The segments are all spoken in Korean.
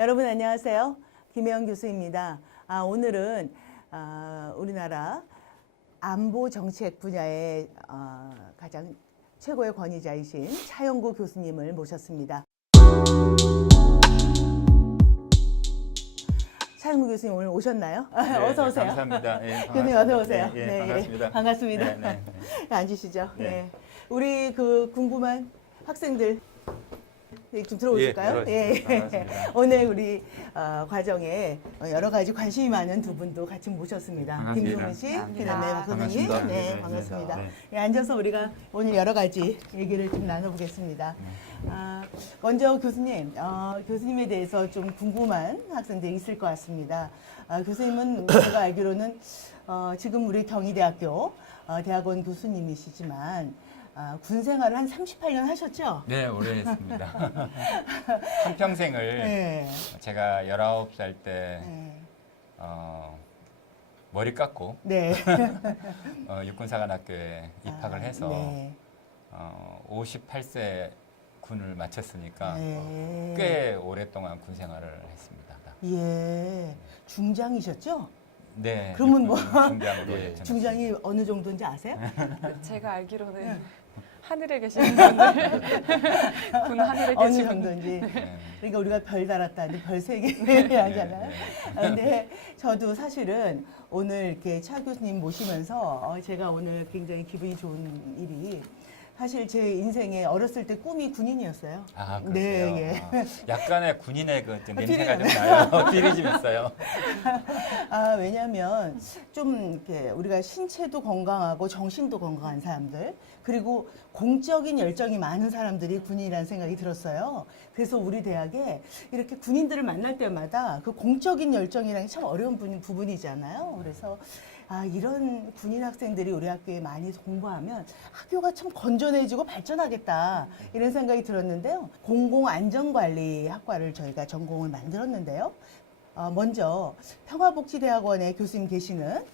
여러분 안녕하세요. 김혜영 교수입니다. 오늘은 우리나라 안보 정책 분야의 가장 최고의 권위자이신 차영구 교수님을 모셨습니다. 차영구 교수님 오늘 오셨나요? 네, 어서 오세요. 감사합니다. 예, 교수님 어서 오세요. 예, 반갑습니다. 반갑습니다. 네, 네. 앉으시죠. 네. 네. 우리 그 궁금한 학생들 좀 들어오실까요? 예, 반갑습니다. 오늘 우리 과정에 여러 가지 관심이 많은 두 분도 같이 모셨습니다. 반갑습니다. 김종훈 씨, 반갑습니다. 그다음에 박 선생님. 반갑습니다. 네, 네, 반갑습니다. 네. 예, 앉아서 우리가 오늘 여러 가지 얘기를 좀 나눠보겠습니다. 먼저 교수님, 교수님에 대해서 좀 궁금한 학생들이 있을 것 같습니다. 교수님은 제가 알기로는 지금 우리 경희대학교 대학원 교수님이시지만 군 생활을 한 38년 하셨죠? 네, 오래 했습니다. 한평생을 네. 제가 19살 때 네. 머리 깎고 네. 육군사관학교에 입학을 해서 네. 58세 군을 마쳤으니까 네. 꽤 오랫동안 군 생활을 했습니다. 예. 중장이셨죠? 네. 그러면 뭐 중장으로 예. 전역했습니다. 중장이 어느 정도인지 아세요? 제가 알기로는 네. 하늘에 계시는 분들 군 하늘에 어느 계시는 정도인지. 네. 그러니까 우리가 별 달았다는데 별 세 개 네, 하잖아요. 네. 근데 저도 사실은 오늘 이렇게 차 교수님 모시면서 제가 오늘 굉장히 기분이 좋은 일이 사실 제 인생에 어렸을 때 꿈이 군인이었어요. 아, 그러세요? 네, 예. 약간의 군인의 그 냄새가 좀 비리 나요. 비리 좀 있어요. 왜냐하면 좀 이렇게 우리가 신체도 건강하고 정신도 건강한 사람들 그리고 공적인 열정이 많은 사람들이 군인이라는 생각이 들었어요. 그래서 우리 대학에 이렇게 군인들을 만날 때마다 그 공적인 열정이라는 게 참 어려운 부분이잖아요. 그래서 이런 군인 학생들이 우리 학교에 많이 공부하면 학교가 참 건전해지고 발전하겠다 이런 생각이 들었는데요. 공공안전관리 학과를 저희가 전공을 만들었는데요. 먼저 평화복지대학원에 교수님 계시는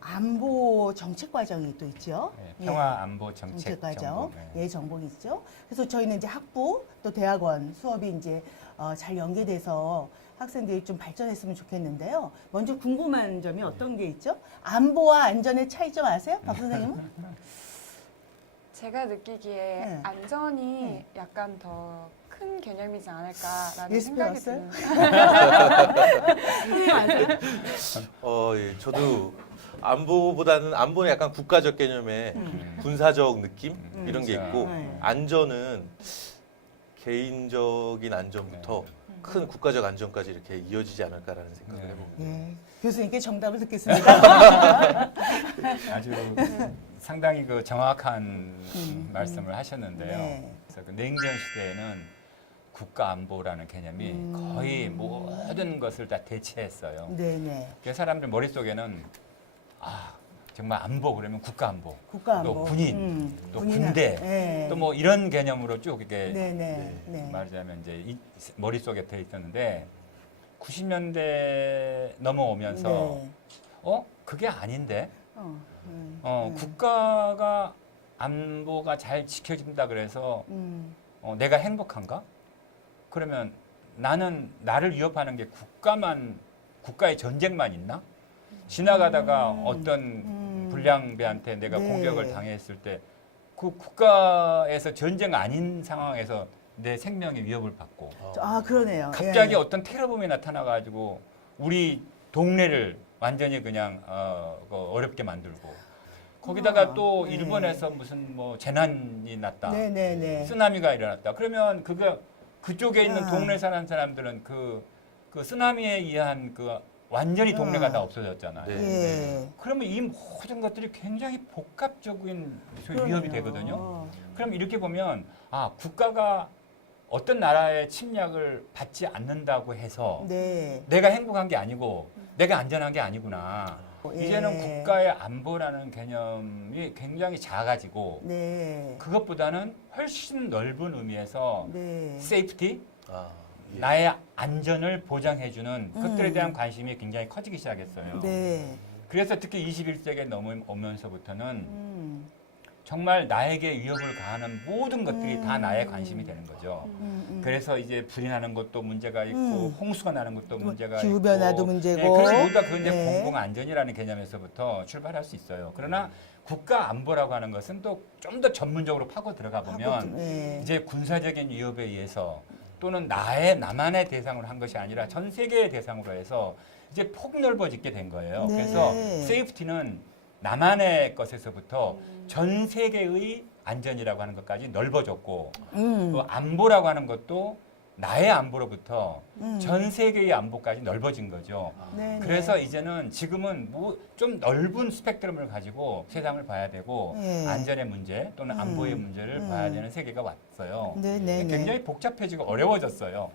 안보 정책 과정이 또 있죠. 네, 평화 안보 정책 정책 과정, 전공, 네. 예, 전공이 있죠. 그래서 저희는 이제 학부 또 대학원 수업이 이제 잘 연계돼서 학생들이 좀 발전했으면 좋겠는데요. 먼저 궁금한 점이 어떤 게 있죠? 안보와 안전의 차이점 아세요, 박 선생님은? 제가 느끼기에 네. 안전이 네. 약간 더 큰 개념이지 않을까라는 예습 생각이 배웠어요? 드는. 선생님 아세요? 예, 저도 안보보다는 안보는 약간 국가적 개념의 군사적 느낌 이런 게 있고 네. 안전은 개인적인 안전부터 네. 큰 국가적 안전까지 이렇게 이어지지 않을까라는 생각을 네. 해봅니다. 예, 교수님께 정답을 듣겠습니다. 아주 상당히 그 정확한 말씀을 하셨는데요. 네. 그래서 그 냉전 시대에는 국가 안보라는 개념이 거의 모든 것을 다 대체했어요. 네네. 그래서 사람들 머릿속에는 정말 안보 그러면 국가 안보, 국가 안보. 또 군인, 또 군인은, 군대, 네. 또 뭐 이런 개념으로 쭉 이렇게 네네. 네. 말하자면 이제 머릿속에 들어 있었는데 90년대 넘어오면서 네. 그게 아닌데 네. 국가가 안보가 잘 지켜진다 그래서 내가 행복한가? 그러면 나를 위협하는 게 국가의 전쟁만 있나? 지나가다가 어떤 불량배한테 내가 네. 공격을 당했을 때 그 국가에서 전쟁 아닌 상황에서 내 생명의 위협을 받고 그러네요. 갑자기 예. 어떤 테러범이 나타나가지고 우리 동네를 완전히 그냥 어렵게 만들고 거기다가 또 네. 일본에서 무슨 뭐 재난이 났다, 네네네. 쓰나미가 일어났다. 그러면 그쪽에 있는 아. 동네 사는 사람들은 그 쓰나미에 의한 완전히 동네가 다 없어졌잖아요. 네. 예. 그러면 이 모든 것들이 굉장히 복합적인 그러네요. 위협이 되거든요. 그럼 이렇게 보면 국가가 어떤 나라의 침략을 받지 않는다고 해서 네. 내가 행복한 게 아니고 내가 안전한 게 아니구나. 예. 이제는 국가의 안보라는 개념이 굉장히 작아지고 네. 그것보다는 훨씬 넓은 의미에서 네. 세이프티, 예. 나의 안전을 보장해주는 것들에 대한 관심이 굉장히 커지기 시작했어요. 네. 그래서 특히 21세기에 넘어오면서부터는 정말 나에게 위협을 가하는 모든 것들이 다 나의 관심이 되는 거죠. 그래서 이제 불이 나는 것도 문제가 있고 홍수가 나는 것도 문제가 기후 변화도 있고 문제고. 예, 그래서 모두가 그 이제 네. 공공 안전이라는 개념에서부터 출발할 수 있어요. 그러나 국가 안보라고 하는 것은 또 좀 더 전문적으로 파고 들어가 보면 네. 이제 군사적인 위협에 의해서 또는 나만의 대상으로 한 것이 아니라 전 세계의 대상으로 해서 이제 폭넓어지게 된 거예요. 네. 그래서 세이프티는 나만의 것에서부터 전 세계의 안전이라고 하는 것까지 넓어졌고 또 안보라고 하는 것도 나의 안보로부터 전 세계의 안보까지 넓어진 거죠. 네, 그래서 네. 이제는 지금은 뭐 좀 넓은 스펙트럼을 가지고 세상을 봐야 되고 네. 안전의 문제 또는 안보의 문제를 봐야 되는 세계가 왔어요. 네, 네, 네. 굉장히 복잡해지고 어려워졌어요.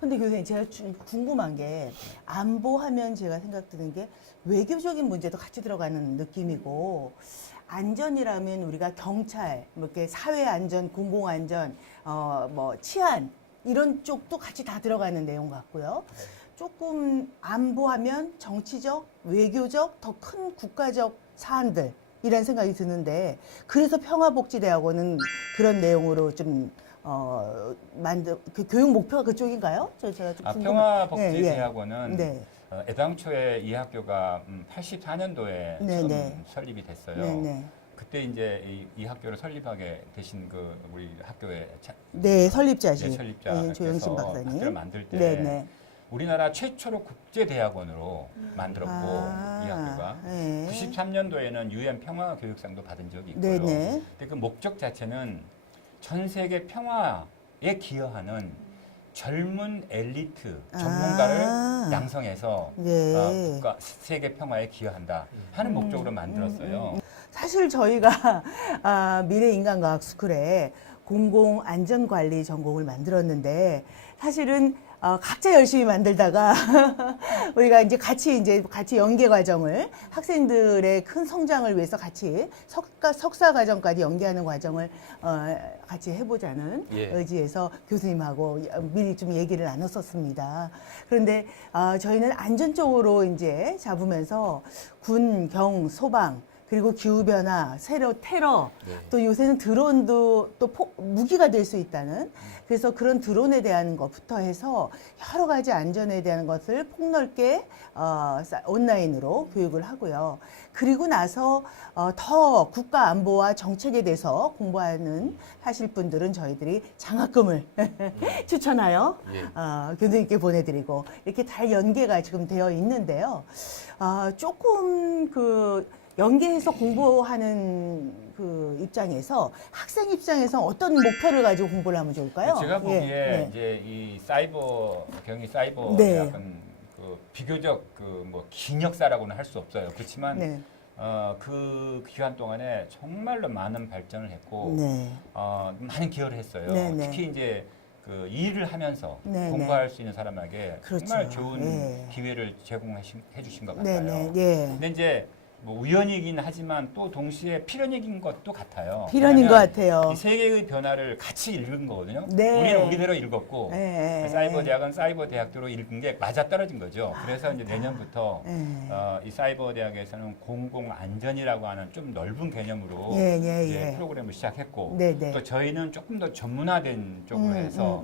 근데 교수님 제가 궁금한 게 안보하면 제가 생각드는 게 외교적인 문제도 같이 들어가는 느낌이고 안전이라면 우리가 경찰, 뭐 이렇게 사회 안전, 공공 안전, 뭐 치안 이런 쪽도 같이 다 들어가는 내용 같고요. 조금 안보하면 정치적, 외교적, 더 큰 국가적 사안들 이런 생각이 드는데 그래서 평화복지대학원은 그런 내용으로 좀 그 교육 목표가 그쪽인가요? 제가 좀 평화복지대학원은 네. 애당초에 이 학교가 84년도에 네, 처음 네. 설립이 됐어요. 네, 네. 그때 이제 이 학교를 설립하게 되신 그 우리 학교의 네, 설립자시. 네, 설립자께서 조영신 박사님. 학교를 만들 때 네, 네. 우리나라 최초로 국제대학원으로 만들었고 이 학교가 네. 93년도에는 UN 평화교육상도 받은 적이 있고요. 네, 네. 근데 그 목적 자체는 전 세계 평화에 기여하는 젊은 엘리트 전문가를 양성해서 네. 국가 세계 평화에 기여한다 하는 목적으로 만들었어요. 사실 저희가 미래인간과학 스쿨에 공공안전관리 전공을 만들었는데 사실은 각자 열심히 만들다가 우리가 이제 같이 연계 과정을 학생들의 큰 성장을 위해서 같이 석사 과정까지 연계하는 과정을 같이 해보자는 예. 의지에서 교수님하고 미리 좀 얘기를 나눴었습니다. 그런데 저희는 안전 쪽으로 이제 잡으면서 군, 경, 소방 그리고 기후변화, 테러, 네. 또 요새는 드론도 또 무기가 될 수 있다는 그래서 그런 드론에 대한 것부터 해서 여러 가지 안전에 대한 것을 폭넓게 온라인으로 교육을 하고요. 그리고 나서 더 국가 안보와 정책에 대해서 하실 분들은 저희들이 장학금을 추천하여 예. 교수님께 보내드리고 이렇게 다 연계가 지금 되어 있는데요. 조금 연계해서 공부하는 그 입장에서 학생 입장에서 어떤 목표를 가지고 공부를 하면 좋을까요? 제가 보기에 네. 이제 이 경희 사이버 네. 대학은 비교적 긴 역사라고는 할 수 없어요. 그렇지만 네. 그 기간 동안에 정말로 많은 발전을 했고 네. 많은 기여를 했어요. 네, 네. 특히 이제 그 일을 하면서 네, 공부할 수 있는 사람에게 그렇죠. 정말 좋은 네. 기회를 제공해 주신 것 네, 같아요. 네, 예. 근데 이제 우연이긴 하지만 또 동시에 필연이긴 것도 같아요. 필연인 것 왜냐하면 같아요. 이 세계의 변화를 같이 읽은 거거든요. 네. 우리는 우리대로 읽었고 네. 사이버 대학은 사이버 대학대로 읽은 게 맞아 떨어진 거죠. 그래서 이제 내년부터 네. 이 사이버 대학에서는 공공 안전이라고 하는 좀 넓은 개념으로 예, 예, 이제 예. 프로그램을 시작했고 네, 네. 또 저희는 조금 더 전문화된 쪽으로 해서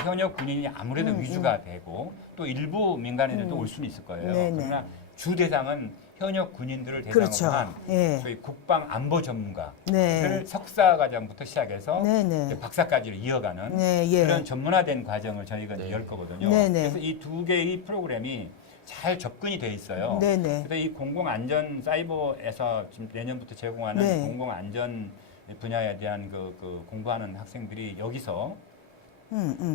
현역 군인이 아무래도 위주가 되고 또 일부 민간인들도 올 수는 있을 거예요. 네, 네. 그러나 주 대상은 현역 군인들을 대상으로 그렇죠. 한 예. 저희 국방 안보 전문가를 네. 석사 과정부터 시작해서 네, 네. 이제 박사까지로 이어가는 네, 예. 그런 전문화된 과정을 저희가 이제 네. 열 거거든요. 네, 네. 그래서 이 두 개의 프로그램이 잘 접근이 돼 있어요. 네, 네. 그래서 이 공공 안전 사이버에서 지금 내년부터 제공하는 네. 공공 안전 분야에 대한 그 공부하는 학생들이 여기서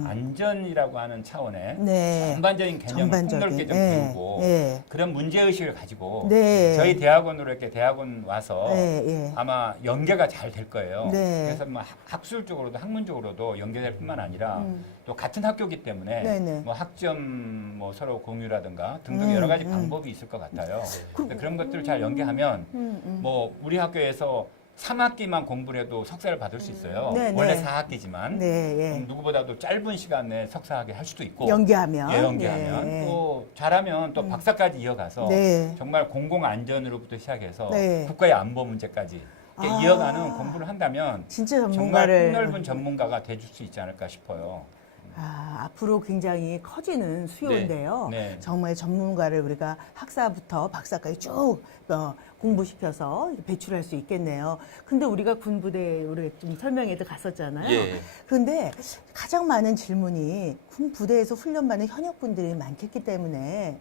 안전이라고 하는 차원의 네. 전반적인 개념을 폭넓게 좀 예. 배우고 예. 그런 문제의식을 가지고 네. 저희 대학원으로 이렇게 대학원 와서 예, 예. 아마 연계가 잘 될 거예요. 네. 그래서 뭐 학술적으로도 학문적으로도 연계될 뿐만 아니라 또 같은 학교이기 때문에 네네. 뭐 학점 뭐 서로 공유라든가 등등 여러 가지 방법이 있을 것 같아요. 근데 그런 것들을 잘 연계하면 뭐 우리 학교에서 3학기만 공부를 해도 석사를 받을 수 있어요. 네, 원래 네. 4학기지만 네, 예. 누구보다도 짧은 시간 내에 석사하게 할 수도 있고 연계하면. 예, 연계하면 네. 또 잘하면 또 박사까지 이어가서 네. 정말 공공 안전으로부터 시작해서 네. 국가의 안보 문제까지 이렇게 아. 이어가는 공부를 한다면 진짜 정말 전문가를 폭넓은 전문가가 돼줄 수 있지 않을까 싶어요. 앞으로 굉장히 커지는 수요인데요. 네. 정말 전문가를 우리가 학사부터 박사까지 쭉 공부시켜서 배출할 수 있겠네요. 근데 우리가 군부대 우리 좀 설명회도 갔었잖아요. 예. 근데 가장 많은 질문이 군부대에서 훈련받는 현역분들이 많겠기 때문에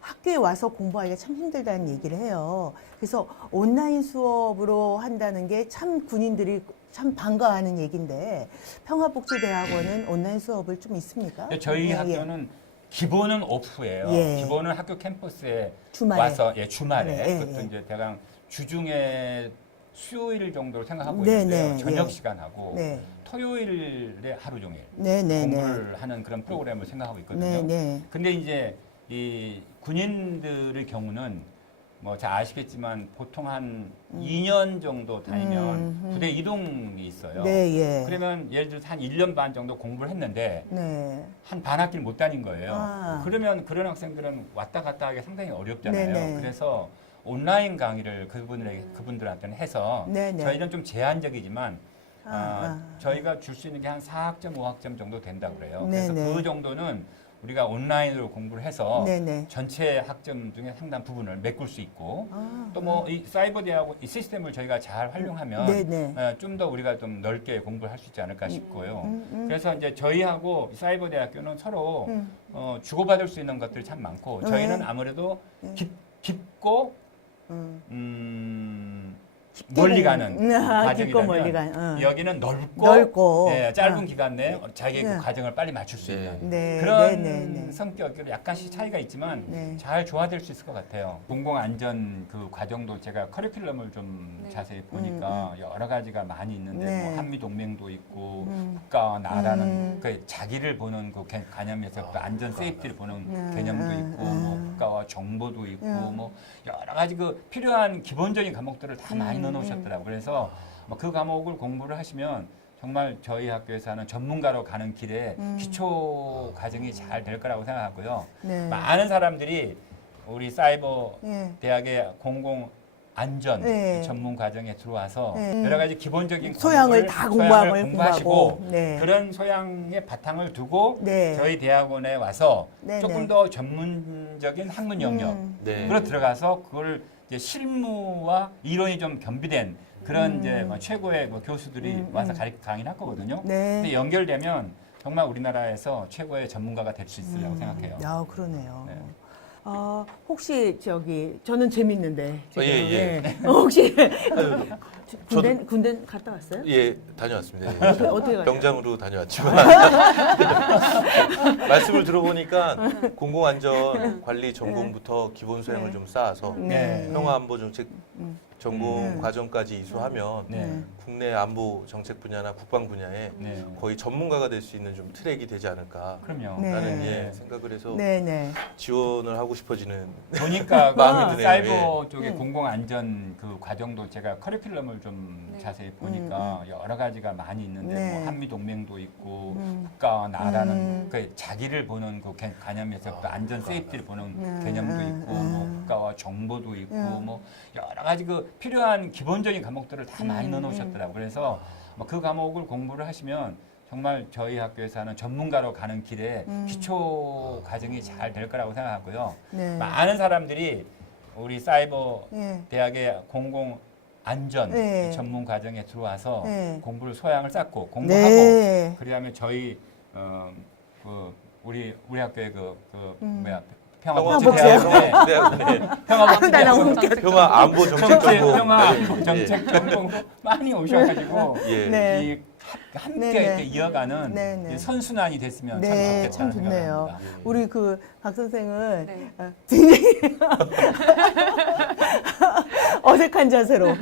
학교에 와서 공부하기가 참 힘들다는 얘기를 해요. 그래서 온라인 수업으로 한다는 게 참 군인들이 참 반가워하는 얘기인데 평화복지대학원은 온라인 수업을 좀 있습니까? 저희 예, 학교는 기본은 오프예요. 예. 기본은 학교 캠퍼스에 주말에. 와서 주말에 네, 그것도 예. 이제 대강 주중에 수요일 정도로 생각하고 네, 있는데요. 네, 저녁 예. 시간하고 네. 토요일에 하루 종일 네네네. 공부를 하는 그런 프로그램을 생각하고 있거든요. 네네. 근데 이제 이 군인들의 경우는 뭐 잘 아시겠지만 보통 한 2년 정도 다니면 부대 이동이 있어요. 네, 예. 그러면 예를 들어서 한 1년 반 정도 공부를 했는데 네. 한 반학기를 못 다닌 거예요. 아. 그러면 그런 학생들은 왔다 갔다 하기 상당히 어렵잖아요. 네네. 그래서 온라인 강의를 그분들한테는 해서 네네. 저희는 좀 제한적이지만 아. 저희가 줄 수 있는 게 한 4학점, 5학점 정도 된다고 그래요. 네네. 그래서 그 정도는 우리가 온라인으로 공부를 해서 네네. 전체 학점 중에 상당 부분을 메꿀 수 있고 아. 또 뭐 이 사이버 대학 이 시스템을 저희가 잘 활용하면 네네. 좀 더 우리가 좀 넓게 공부를 할 수 있지 않을까 싶고요. 음. 그래서 이제 저희하고 사이버 대학교는 서로 음. 주고받을 수 있는 것들이 참 많고 저희는 네. 아무래도 네. 깊고 음. 멀리 가는 깊고 과정이라면 멀리 간. 여기는 넓고, 넓고. 짧은 기간 내에 자기의 네. 그 과정을 빨리 맞출 수 네. 있는 네. 그런 네네네. 성격으로 약간씩 차이가 있지만 네. 잘 조화될 수 있을 것 같아요. 공공안전 그 과정도 제가 커리큘럼을 좀 네. 자세히 보니까 여러 가지가 많이 있는데 네. 뭐 한미동맹도 있고 국가와 나라는 그 자기를 보는 그 개념에서부터 안전 세이프티를 보는 개념도 있고 뭐 국가와 정보도 있고 뭐 여러 가지 그 필요한 기본적인 과목들을 다 많이 넣어놓으셨더라고요. 그래서 뭐 그 과목을 공부를 하시면 정말 저희 학교에서 하는 전문가로 가는 길에 기초 과정이 잘 될 거라고 생각하고요. 네. 많은 사람들이 우리 사이버 예. 대학의 공공 안전 네. 전문 과정에 들어와서 네. 여러 가지 기본적인 소양을 과목을 다 공부하시고 공부하고. 네. 그런 소양의 바탕을 두고 네. 저희 대학원에 와서 네, 조금 네. 더 전문적인 학문 영역 네. 으로 들어가서 그걸 이제 실무와 이론이 좀 겸비된 그런 이제 뭐 최고의 뭐 교수들이 와서 강의를 할 거거든요. 네. 근데 연결되면 정말 우리나라에서 최고의 전문가가 될 수 있으리라고 생각해요. 야, 그러네요. 네. 혹시 저는 재밌는데 지금, 예. 혹시 저도- 군대 갔다 왔어요? 예, 다녀왔습니다. 어떻게 가요? 병장으로 다녀왔지만 말씀을 들어보니까 공공안전 관리 전공부터 기본 소양을 네. 좀 쌓아서 네. 평화안보정책 전공 과정까지 이수하면 네. 국내 안보 정책 분야나 국방 분야에 네. 거의 전문가가 될 수 있는 좀 트랙이 되지 않을까. 그럼요. 네. 라는 생각을 해서 네네. 지원을 하고 싶어지는 보니까 마음이 그 드네요. 사이버 쪽의 공공안전 그 과정도 제가 커리큘럼을 좀 네. 자세히 보니까 여러 가지가 많이 있는데 네. 뭐 한미동맹도 있고 국가와 나라는 그 자기를 보는 그 개념에서부터 안전 세이프티를 보는 개념도 있고 뭐 국가와 정보도 있고 뭐 여러 가지 그 필요한 기본적인 과목들을 다 많이 넣어놓으셨더라고요. 그래서 뭐 그 과목을 공부를 하시면 정말 저희 학교에서 하는 전문가로 가는 길에 기초 과정이 잘 될 거라고 생각하고요. 네. 많은 사람들이 우리 사이버 예. 대학의 공공 안전 네. 전문 과정에 들어와서 네. 공부를 소양을 쌓고 공부하고 네. 그다음에 저희 그 우리 학교의 평화복지대학원에 네. 나 너무 웃겨. 평화 안보 정책 전공. 평화 안보 정책 전공 많이 오셔가지고 예. 네. 이 함께 네네. 이렇게 이어가는 네네. 이 선순환이 됐으면 참 네, 좋겠다 참 좋네요. 생각합니다. 우리 박 선생은 네. 굉장히 어색한 자세로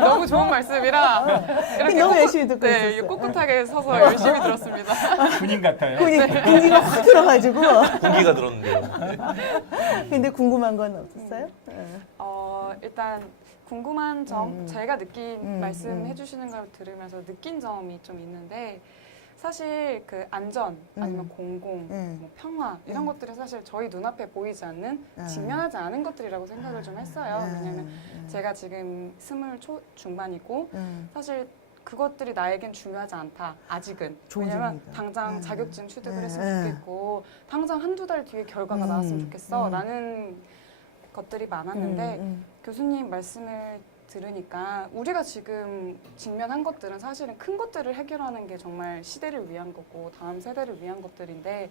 너무 좋은 말씀이라 이렇게 너무 꿋꿋- 열심히 듣고 네, 있었어요. 꿋꿋하게 서서 열심히 들었습니다. 군인 같아요. 군기가 확 들어가지고. 공기가 들었는데요. 근데 궁금한 건 없었어요? 일단 궁금한 점, 제가 느낀 음, 말씀해 주시는 걸 들으면서 느낀 점이 좀 있는데 사실 그 안전 아니면 공공, 뭐 평화 이런 것들이 사실 저희 눈앞에 보이지 않는 직면하지 않은 것들이라고 생각을 좀 했어요. 왜냐하면 제가 지금 20 중반이고 사실 그것들이 나에겐 중요하지 않다. 아직은. 좋은 왜냐면 점이다. 당장 자격증 취득을 했으면 좋겠고 당장 한두 달 뒤에 결과가 나왔으면 좋겠어 라는 것들이 많았는데 교수님 말씀을 들으니까 우리가 지금 직면한 것들은 사실은 큰 것들을 해결하는 게 정말 시대를 위한 거고 다음 세대를 위한 것들인데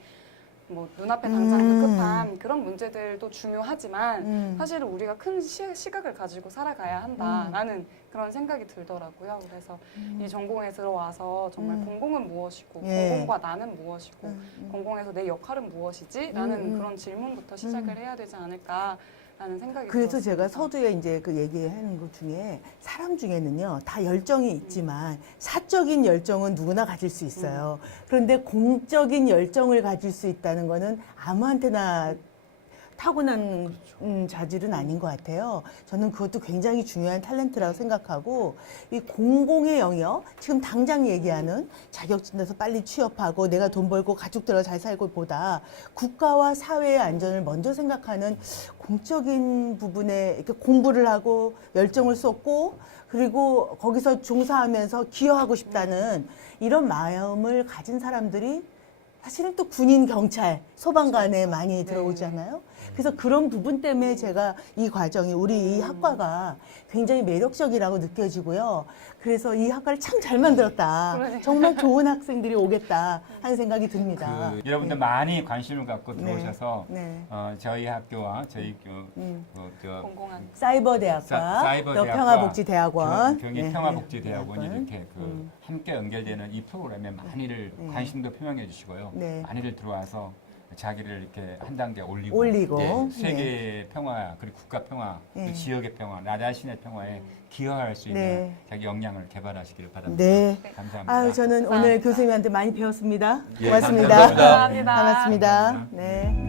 뭐 눈앞에 당장 급급한 그런 문제들도 중요하지만 사실은 우리가 큰 시각을 가지고 살아가야 한다라는 그런 생각이 들더라고요. 그래서 이 전공에 들어와서 정말 공공은 무엇이고 예. 공공과 나는 무엇이고 공공에서 내 역할은 무엇이지? 라는 그런 질문부터 시작을 해야 되지 않을까 라는 생각이 그래서 들었습니다. 제가 서두에 이제 그 얘기하는 것 중에 사람 중에는요 다 열정이 있지만 사적인 열정은 누구나 가질 수 있어요. 그런데 공적인 열정을 가질 수 있다는 거는 아무한테나 타고난 자질은 아닌 것 같아요. 저는 그것도 굉장히 중요한 탤런트라고 생각하고 이 공공의 영역, 지금 당장 얘기하는 자격증 내서 빨리 취업하고 내가 돈 벌고 가족들과 잘 살고 보다 국가와 사회의 안전을 먼저 생각하는 공적인 부분에 이렇게 공부를 하고 열정을 쏟고 그리고 거기서 종사하면서 기여하고 싶다는 이런 마음을 가진 사람들이 사실은 또 군인, 경찰, 소방관에 많이 들어오잖아요. 그래서 그런 부분 때문에 제가 이 과정이 우리 이 학과가 굉장히 매력적이라고 느껴지고요. 그래서 이 학과를 참 잘 만들었다. 그러네요. 정말 좋은 학생들이 오겠다 하는 생각이 듭니다. 여러분들 많이 관심을 갖고 네. 들어오셔서 네. 저희 학교와 저희 공공한 사이버대학과, 사이버대학과, 또 평화복지대학원, 경희 네, 평화복지대학원이 네. 이렇게 함께 연결되는 이 프로그램에 많이를 관심도 표명해 주시고요. 네. 많이들 들어와서 자기를 이렇게 한 단계 올리고, 올리고. 예. 세계의 평화 그리고 국가 평화, 네. 그 지역의 평화, 나 자신의 평화에 기여할 수 있는 네. 자기 역량을 개발하시기를 바랍니다. 네. 감사합니다. 아유, 저는 오늘 교수님한테 많이 배웠습니다. 예, 고맙습니다. 감사합니다. 감사합니다. 반갑습니다. 네.